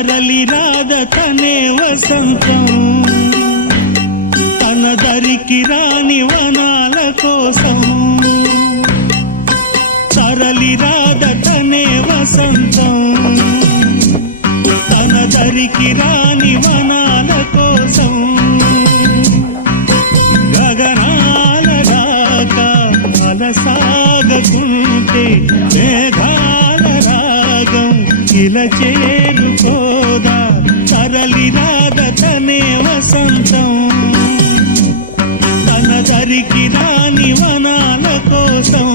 తరలి రాద తనే వసంతం తన దరికి రాని వనాల కోసం తరలి రాద తనే వసంతం తన దరికి రాని వనాల కోసం గగనాల రాగా అలసాగకుంటే మేఘాల రాగం ఇలా చేరుకోదా తరలి రాద తనే వసంతం తన దరికి రాని వనాల కోసం